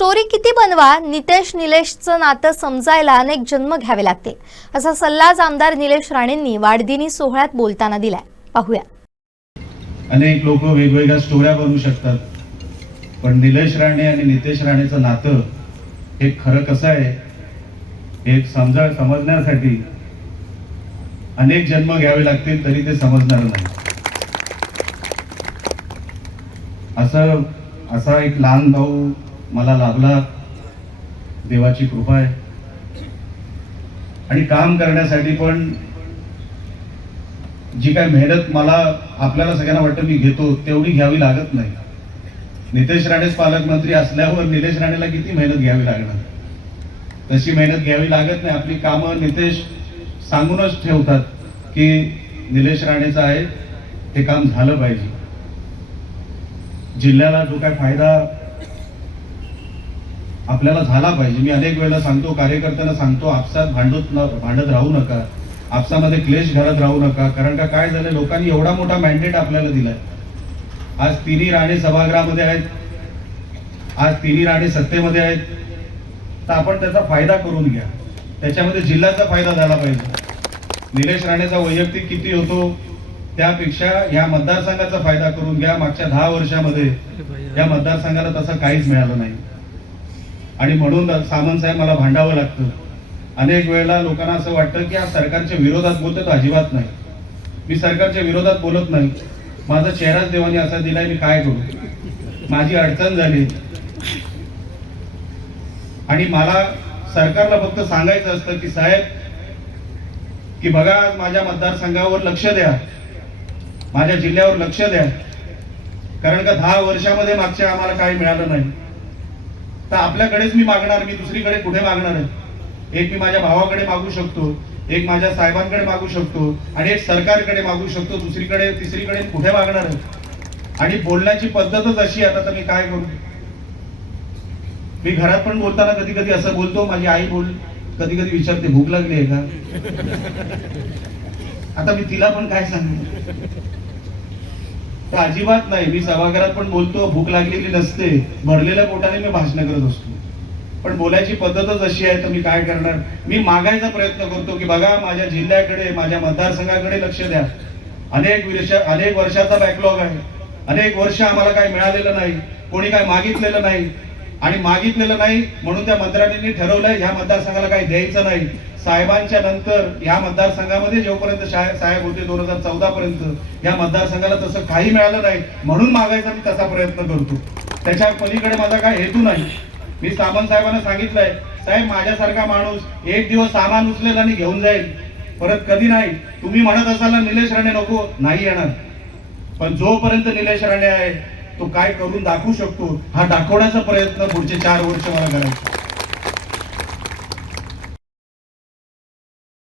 Story किती बनवा, नितेश निलेशचं नातं समजायला अनेक जन्म घ्यावे लागतील, असा सल्ला आमदार निलेश राणेंनी वाढदिनी सोहळ्यात बोलताना दिलाय. पाहूया. अनेक लोक वेगवेगळ्या स्टोऱ्या बनवू शकतात, पण निलेश राणे आणि नितेश राणेचं नातं हे खरं कसं आहे हे समजण्यासाठी अनेक जन्म घ्यावे लागतील, तरी ते समजणार नाही. असा एक लहान भाऊ मला लाभला, देवाची कृपा आहे. आणि काम करण्यासाठी पण जी काय मेहनत मला आपल्याला सगळ्यांना वाटतं मी घेतो तेवढी घ्यावी लागत नाही. नितेश राणेच पालकमंत्री असल्यावर निलेश राणेला किती मेहनत घ्यावी लागणार, तशी मेहनत घ्यावी लागत नाही. आपली कामं नितेश सांगूनच ठेवतात की निलेश राणेचं आहे ते काम झालं पाहिजे. जिल्ह्याला जो काय फायदा आपल्याला झाला पाहिजे. मी अनेक वेळेला सांगतो, कार्यकर्त्यांना सांगतो, आपसात भांडत राहू नका, आपसामध्ये क्लेश घालत राहू नका. कारण का काय झालं, लोकांनी एवढा मोठा मॅन्डेट आपल्याला दिलाय. आज तिन्ही राणे सभागृहामध्ये आहेत, आज तिन्ही राणे सत्तेमध्ये आहेत, तर आपण त्याचा फायदा करून घ्या. त्याच्यामध्ये जिल्ह्याचा फायदा झाला पाहिजे. निलेश राणेचा वैयक्तिक किती होतो त्यापेक्षा या मतदारसंघाचा फायदा करून घ्या. मागच्या 10 वर्षामध्ये या मतदारसंघाला तसं काहीच मिळालं नाही आणि म्हणून सामंत साहेब मला भांडावं लागतं. अनेक वेळेला लोकांना असं वाटतं की आज सरकारच्या विरोधात बोलतो, तर अजिबात नाही. मी सरकारच्या विरोधात बोलत नाही. माझा चेहराच देवाने असा दिलाय, मी काय करू. माझी अडचण झाली आणि मला सरकारला फक्त सांगायचं असतं की साहेब की बघा, आज माझ्या मतदारसंघावर लक्ष द्या, माझ्या जिल्ह्यावर लक्ष द्या. कारण का 10 वर्षामध्ये मागच्या आम्हाला काही मिळालं नाही, तर आपल्याकडेच मी मागणार. मी दुसरीकडे कुठे मागणार आहे? एक मी माझ्या भावाकडे मागू शकतो, एक माझ्या साहेबांकडे मागू शकतो आणि एक सरकारकडे मागू शकतो. दुसरीकडे तिसरीकडे कुठे मागणार आहे? आणि बोलण्याची पद्धतच अशी आता, तर मी काय करू. मी घरात पण बोलताना कधी कधी असं बोलतो. माझी आई कधी कधी विचारते, भूक लागली आहे का? आता मी तिला पण काय सांगू. तर अजिबात नाही. मी सभागृहात पण बोलतो, भूक लागलेली नसते, भरलेल्या पोटाने मी भाषण करत असतो. पण बोलायची पद्धतच अशी आहे, तर मी काय करणार. मी मागायचा प्रयत्न करतो की बघा, माझ्या जिल्ह्याकडे, माझ्या मतदारसंघाकडे लक्ष द्या. अनेक वर्षाचा बॅकलॉग आहे. अनेक वर्ष आम्हाला काही मिळालेलं नाही, कोणी काय मागितलेलं नाही. आणि मागितलेलं नाही म्हणून त्या मंत्र्यांनी ठरवलंय ह्या मतदारसंघाला काही द्यायचं नाही. साहेबांच्या नंतर या मतदारसंघामध्ये जोपर्यंत साहेब होते 2014 पर्यंत या मतदारसंघाला तसं काही मिळालं नाही, म्हणून मागायचा मी तसा प्रयत्न करतो. त्याच्या पलीकडे माझा काय हेतू नाही. मी सामंत साहेबांना सांगितलंय, साहेब माझ्यासारखा माणूस एक दिवस सामान उचलेल आणि घेऊन जाईल, परत कधी नाही. तुम्ही म्हणत असाल ना निलेश राणे नको, नाही येणार. पण जोपर्यंत निलेश राणे आहे तो काय करून दाखवू शकतो हा दाखवण्याचा प्रयत्न पुढचे 4 वर्ष मला करायचा.